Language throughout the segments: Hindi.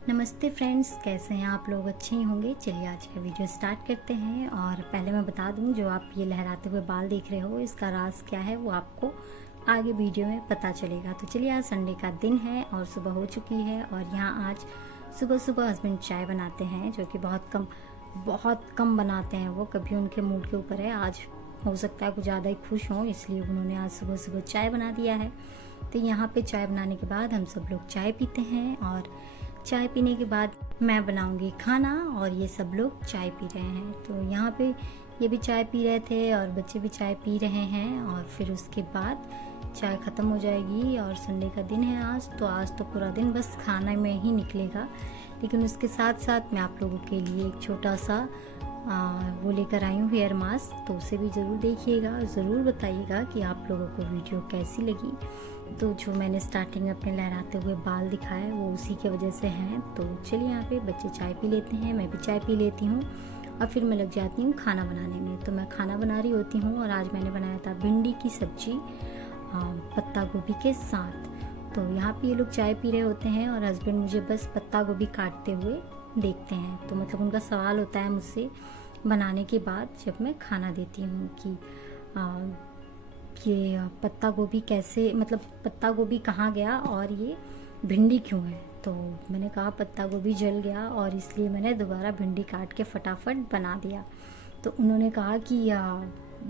नमस्ते फ्रेंड्स, कैसे हैं आप लोग? अच्छे ही होंगे। चलिए आज का वीडियो स्टार्ट करते हैं। और पहले मैं बता दूं, जो आप ये लहराते हुए बाल देख रहे हो, इसका राज क्या है वो आपको आगे वीडियो में पता चलेगा। तो चलिए, आज संडे का दिन है और सुबह हो चुकी है और यहाँ आज सुबह सुबह हस्बैंड चाय बनाते हैं, जो कि बहुत कम बनाते हैं। वो कभी उनके मूड के ऊपर है। आज हो सकता है कुछ ज़्यादा ही खुश हों, इसलिए उन्होंने आज सुबह सुबह चाय बना दिया है। तो यहाँ पे चाय बनाने के बाद हम सब लोग चाय पीते हैं और चाय पीने के बाद मैं बनाऊंगी खाना और ये सब लोग चाय पी रहे हैं। तो यहाँ पे ये भी चाय पी रहे थे और बच्चे भी चाय पी रहे हैं और फिर उसके बाद चाय ख़त्म हो जाएगी। और संडे का दिन है आज तो पूरा दिन बस खाना में ही निकलेगा। लेकिन उसके साथ साथ मैं आप लोगों के लिए एक छोटा सा वो लेकर आई हूँ हेयर मास्क। तो उसे भी ज़रूर देखिएगा और ज़रूर बताइएगा कि आप लोगों को वीडियो कैसी लगी। तो जो मैंने स्टार्टिंग में अपने लहराते हुए बाल दिखाए वो उसी के वजह से हैं। तो चलिए, यहाँ पे बच्चे चाय पी लेते हैं, मैं भी चाय पी लेती हूँ और फिर मैं लग जाती हूँ खाना बनाने में। तो मैं खाना बना रही होती हूँ और आज मैंने बनाया था भिंडी की सब्जी पत्ता गोभी के साथ। तो यहाँ पे ये लोग चाय पी रहे होते हैं और हस्बैंड मुझे बस पत्ता गोभी काटते हुए देखते हैं। तो मतलब उनका सवाल होता है मुझसे बनाने के बाद, जब मैं खाना देती हूँ, कि ये पत्ता गोभी कैसे, मतलब पत्ता गोभी कहाँ गया और ये भिंडी क्यों है। तो मैंने कहा पत्ता गोभी जल गया और इसलिए मैंने दोबारा भिंडी काट के फटाफट बना दिया। तो उन्होंने कहा कि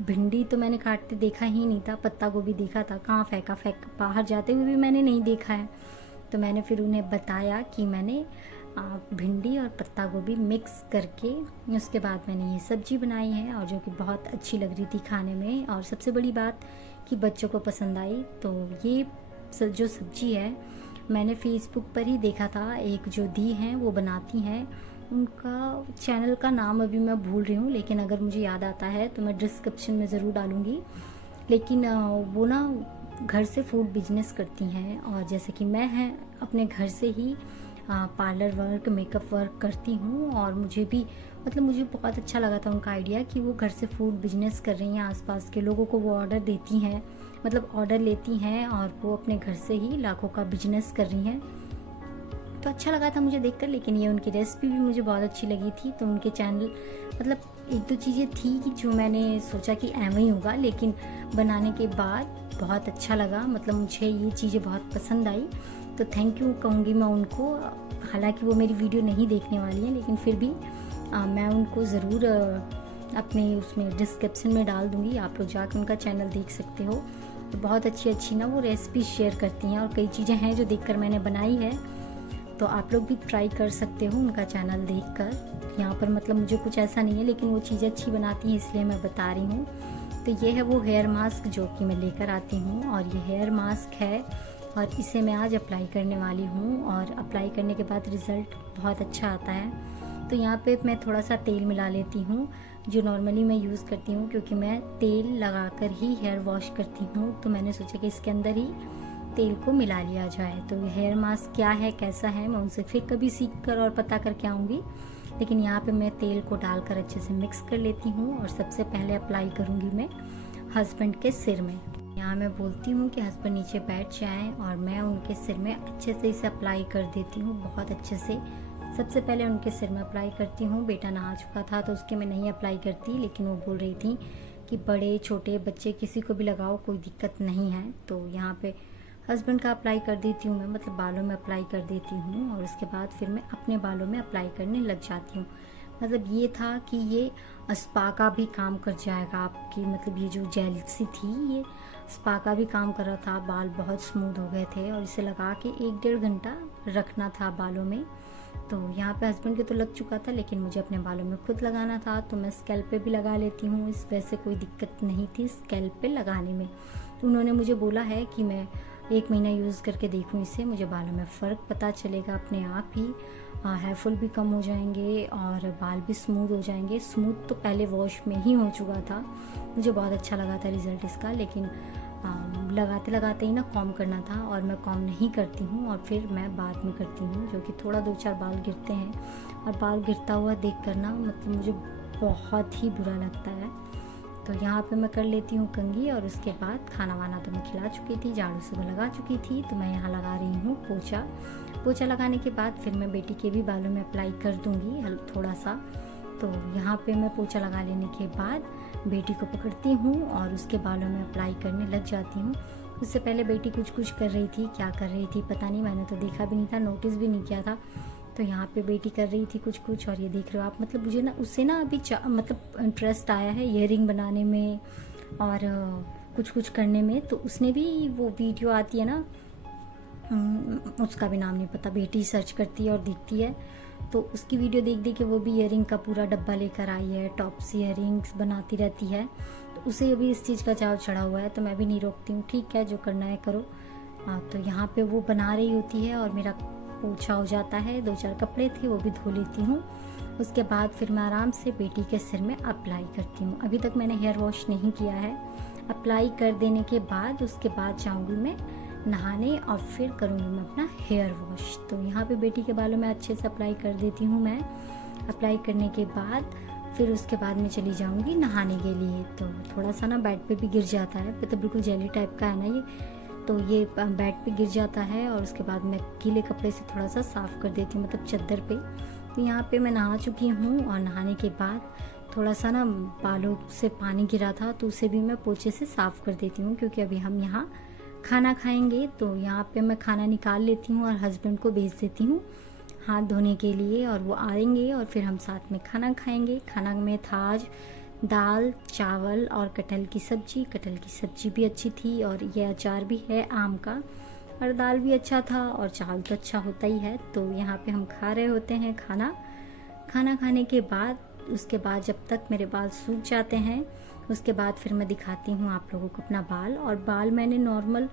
भिंडी तो मैंने काटते देखा ही नहीं था, पत्ता गोभी देखा था, कहाँ फेंका बाहर जाते हुए भी मैंने नहीं देखा है। तो मैंने फिर उन्हें बताया कि मैंने भिंडी और पत्ता गोभी मिक्स करके उसके बाद मैंने ये सब्ज़ी बनाई है, और जो कि बहुत अच्छी लग रही थी खाने में। और सबसे बड़ी बात कि बच्चों को पसंद आई। तो ये जो सब्ज़ी है मैंने फेसबुक पर ही देखा था। एक जो दी हैं वो बनाती हैं, उनका चैनल का नाम अभी मैं भूल रही हूँ, लेकिन अगर मुझे याद आता है तो मैं डिस्क्रिप्शन में ज़रूर डालूँगी। लेकिन वो ना घर से फूड बिजनेस करती हैं, और जैसे कि मैं है अपने घर से ही पार्लर वर्क, मेकअप वर्क करती हूँ। और मुझे बहुत अच्छा लगा था उनका आइडिया कि वो घर से फूड बिजनेस कर रही हैं। आसपास के लोगों को वो ऑर्डर देती हैं, मतलब ऑर्डर लेती हैं और वो अपने घर से ही लाखों का बिजनेस कर रही हैं। तो अच्छा लगा था मुझे देखकर। लेकिन ये उनकी रेसिपी भी मुझे बहुत अच्छी लगी थी। तो उनके चैनल, मतलब एक दो चीज़ें थी कि जो मैंने सोचा कि ऐਵੇਂ ही होगा, लेकिन बनाने के बाद बहुत अच्छा लगा। मतलब मुझे ये चीज़ें बहुत पसंद आई। तो थैंक यू कहूँगी मैं उनको। हालांकि वो मेरी वीडियो नहीं देखने वाली हैं, लेकिन फिर भी मैं उनको ज़रूर अपने उसमें डिस्क्रिप्शन में डाल दूँगी। आप लोग जाकर उनका चैनल देख सकते हो। तो बहुत अच्छी ना वो रेसिपी शेयर करती हैं, और कई चीज़ें हैं जो देखकर मैंने बनाई है। तो आप लोग भी ट्राई कर सकते हो उनका चैनल देखकर। यहाँ पर मतलब मुझे कुछ ऐसा नहीं है, लेकिन वो चीज़ें अच्छी बनाती हैं इसलिए मैं बता रही हूँ। तो ये है वो हेयर मास्क जो कि मैं लेकर आती हूँ, और ये हेयर मास्क है और इसे मैं आज अप्लाई करने वाली हूँ। और अप्लाई करने के बाद रिज़ल्ट बहुत अच्छा आता है। तो यहाँ पे मैं थोड़ा सा तेल मिला लेती हूँ, जो नॉर्मली मैं यूज़ करती हूँ, क्योंकि मैं तेल लगाकर ही हेयर वॉश करती हूँ। तो मैंने सोचा कि इसके अंदर ही तेल को मिला लिया जाए। तो हेयर मास्क क्या है, कैसा है, मैं उनसे फिर कभी सीख कर और पता करके आऊँगी। लेकिन यहाँ पे मैं तेल को डालकर अच्छे से मिक्स कर लेती हूँ और सबसे पहले अप्लाई करूँगी मैं हस्बैंड के सिर में। यहाँ मैं बोलती हूँ कि हस्बैंड नीचे बैठ जाएं और मैं उनके सिर में अच्छे से इसे अप्लाई कर देती हूँ, बहुत अच्छे से। सबसे पहले उनके सिर में अप्लाई करती हूँ। बेटा नहा चुका था तो उसके मैं नहीं अप्लाई करती, लेकिन वो बोल रही थी कि बड़े छोटे बच्चे किसी को भी लगाओ, कोई दिक्कत नहीं है। तो यहाँ पे हस्बैंड का अप्लाई कर देती हूँ मैं, मतलब बालों में अप्लाई कर देती हूँ, और उसके बाद फिर मैं अपने बालों में अप्लाई करने लग जाती हूँ। मतलब ये था कि ये स्पा का भी काम कर जाएगा आपकी, मतलब ये जो जेल सी थी ये स्पा का भी काम कर रहा था। बाल बहुत स्मूथ हो गए थे और इसे लगा के 1-1.5 घंटा रखना था बालों में। तो यहाँ पे हस्बैंड के तो लग चुका था, लेकिन मुझे अपने बालों में खुद लगाना था। तो मैं स्कैल्प पे भी लगा लेती हूँ, इस वजह से कोई दिक्कत नहीं थी स्कैल्प पे लगाने में। तो उन्होंने मुझे बोला है कि मैं 1 महीना यूज़ करके देखूँ इससे, मुझे बालों में फ़र्क पता चलेगा अपने आप ही। हेयर फॉल भी कम हो जाएंगे और बाल भी स्मूथ हो जाएंगे। स्मूथ तो पहले वॉश में ही हो चुका था। मुझे बहुत अच्छा लगा था रिज़ल्ट इसका, लेकिन लगाते लगाते ही ना कॉम करना था, और मैं कॉम नहीं करती हूँ और फिर मैं बाद में करती हूँ, जो कि थोड़ा 2-4 बाल गिरते हैं। और बाल गिरता हुआ देख कर ना मतलब मुझे बहुत ही बुरा लगता है। तो यहाँ पे मैं कर लेती हूँ कंघी, और उसके बाद खाना वाना तो मैं खिला चुकी थी, झाड़ू सुबह लगा चुकी थी। तो मैं यहाँ लगा रही हूँ पोछा, पोछा लगाने के बाद फिर मैं बेटी के भी बालों में अप्लाई कर दूँगी थोड़ा सा। तो यहाँ पे मैं पोछा लगा लेने के बाद बेटी को पकड़ती हूँ और उसके बालों में अप्लाई करने लग जाती हूँ। उससे पहले बेटी कुछ कुछ कर रही थी, क्या कर रही थी पता नहीं, मैंने तो देखा भी नहीं था, नोटिस भी नहीं किया था। तो यहाँ पे बेटी कर रही थी कुछ कुछ, और ये देख रहे हो आप, मतलब मुझे ना उससे ना अभी मतलब इंटरेस्ट आया है ईयरिंग बनाने में और कुछ कुछ करने में। तो उसने भी वो वीडियो आती है ना, उसका भी नाम नहीं पता, बेटी सर्च करती है और दिखती है, तो उसकी वीडियो देख देख के वो भी ईयरिंग का पूरा डब्बा लेकर आई है, टॉप्स ईयरिंग्स बनाती रहती है। तो उसे अभी इस चीज़ का चाव चढ़ा हुआ है, तो मैं भी नहीं रोकती हूँ, ठीक है जो करना है करो। तो यहाँ पे वो बना रही होती है और मेरा पोछा हो जाता है, 2-4 कपड़े थे वो भी धो लेती हूँ। उसके बाद फिर मैं आराम से बेटी के सिर में अप्लाई करती हूँ। अभी तक मैंने हेयर वॉश नहीं किया है। अप्लाई कर देने के बाद उसके बाद जाऊँगी मैं नहाने और फिर करूँगी मैं अपना हेयर वॉश। तो यहाँ पे बेटी के बालों में अच्छे से अप्लाई कर देती हूँ मैं। अप्लाई करने के बाद फिर उसके बाद मैं चली जाऊँगी नहाने के लिए। तो थोड़ा सा ना बेड पे भी गिर जाता है, तो बिल्कुल जेली टाइप का है ना ये, तो ये बेड पे गिर जाता है और उसके बाद मैं गीले कपड़े से थोड़ा सा साफ़ कर देती हूँ, मतलब चादर पे। तो यहाँ पे मैं नहा चुकी हूँ और नहाने के बाद थोड़ा सा ना बालों से पानी गिरा था, तो उसे भी मैं पोछे से साफ़ कर देती हूँ, क्योंकि अभी हम यहाँ खाना खाएंगे। तो यहाँ पे मैं खाना निकाल लेती हूँ और हस्बैंड को भेज देती हूँ हाथ धोने के लिए, और वो आएंगे और फिर हम साथ में खाना खाएंगे। खाना में था आज दाल, चावल और कटहल की सब्ज़ी। कटहल की सब्ज़ी भी अच्छी थी और ये अचार भी है आम का, और दाल भी अच्छा था और चावल तो अच्छा होता ही है। तो यहाँ पे हम खा रहे होते हैं खाना। खाना खाने के बाद उसके बाद जब तक मेरे बाल सूख जाते हैं, उसके बाद फिर मैं दिखाती हूँ आप लोगों को अपना बाल। और बाल मैंने नॉर्मल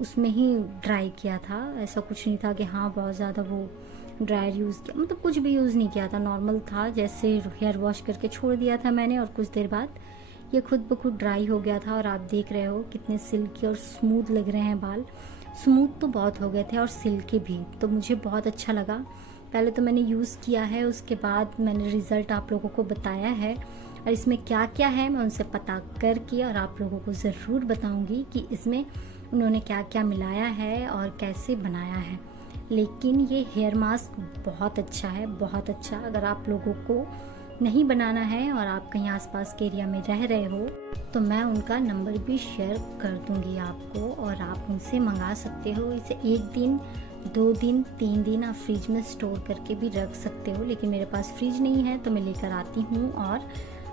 उसमें ही ड्राई किया था, ऐसा कुछ नहीं था कि हाँ बहुत ज़्यादा वो ड्रायर यूज़ किया, मतलब कुछ भी यूज़ नहीं किया था, नॉर्मल था जैसे हेयर वॉश करके छोड़ दिया था मैंने, और कुछ देर बाद ये खुद ब खुद ड्राई हो गया था। और आप देख रहे हो कितने सिल्की और स्मूथ लग रहे हैं बाल। स्मूथ तो बहुत हो गए थे और सिल्की भी, तो मुझे बहुत अच्छा लगा। पहले तो मैंने यूज़ किया है, उसके बाद मैंने रिज़ल्ट आप लोगों को बताया है, और इसमें क्या क्या है मैं उनसे पता करके और आप लोगों को ज़रूर बताऊंगी कि इसमें उन्होंने क्या क्या मिलाया है और कैसे बनाया है। लेकिन ये हेयर मास्क बहुत अच्छा है, बहुत अच्छा। अगर आप लोगों को नहीं बनाना है और आप कहीं आसपास के एरिया में रह रहे हो, तो मैं उनका नंबर भी शेयर कर दूंगी आपको, और आप उनसे मंगा सकते हो। इसे 1 दिन, 2 दिन, 3 दिन आप फ्रिज में स्टोर करके भी रख सकते हो, लेकिन मेरे पास फ्रिज नहीं है तो मैं लेकर आती हूँ और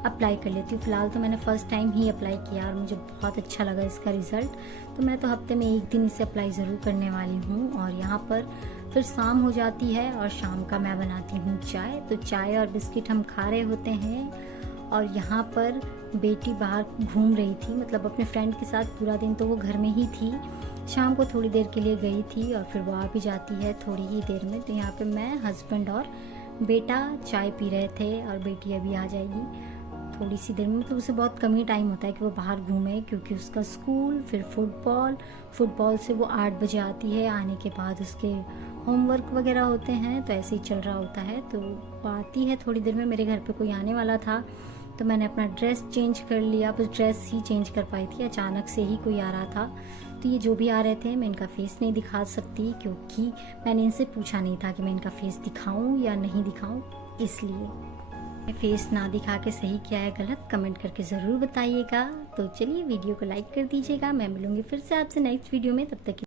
अप्लाई कर लेती हूँ। फ़िलहाल तो मैंने फ़र्स्ट टाइम ही अप्लाई किया और मुझे बहुत अच्छा लगा इसका रिज़ल्ट, तो मैं तो हफ्ते में 1 दिन इसे अप्लाई ज़रूर करने वाली हूँ। और यहाँ पर फिर शाम हो जाती है और शाम का मैं बनाती हूँ चाय। तो चाय और बिस्किट हम खा रहे होते हैं, और यहाँ पर बेटी बाहर घूम रही थी, मतलब अपने फ्रेंड के साथ। पूरा दिन तो वो घर में ही थी, शाम को थोड़ी देर के लिए गई थी और फिर वो आ भी जाती है थोड़ी ही देर में। तो यहाँ पे मैं, हस्बैंड और बेटा चाय पी रहे थे, और बेटी अभी आ जाएगी थोड़ी सी देर में। मतलब उसे बहुत कम ही टाइम होता है कि वो बाहर घूमे, क्योंकि उसका स्कूल, फिर फुटबॉल से वो 8 बजे आती है। आने के बाद उसके होमवर्क वगैरह होते हैं, तो ऐसे ही चल रहा होता है। तो वो आती है थोड़ी देर में। मेरे घर पे कोई आने वाला था, तो मैंने अपना ड्रेस चेंज कर लिया, बस ड्रेस ही चेंज कर पाई थी, अचानक से ही कोई आ रहा था। तो ये जो भी आ रहे थे, मैं इनका फेस नहीं दिखा सकती, क्योंकि मैंने इनसे पूछा नहीं था कि मैं इनका फेस दिखाऊं या नहीं दिखाऊं, इसलिए। फेस ना दिखा के सही क्या है गलत कमेंट करके ज़रूर बताइएगा। तो चलिए वीडियो को लाइक कर दीजिएगा। मैं मिलूंगी फिर से आपसे नेक्स्ट वीडियो में, तब तक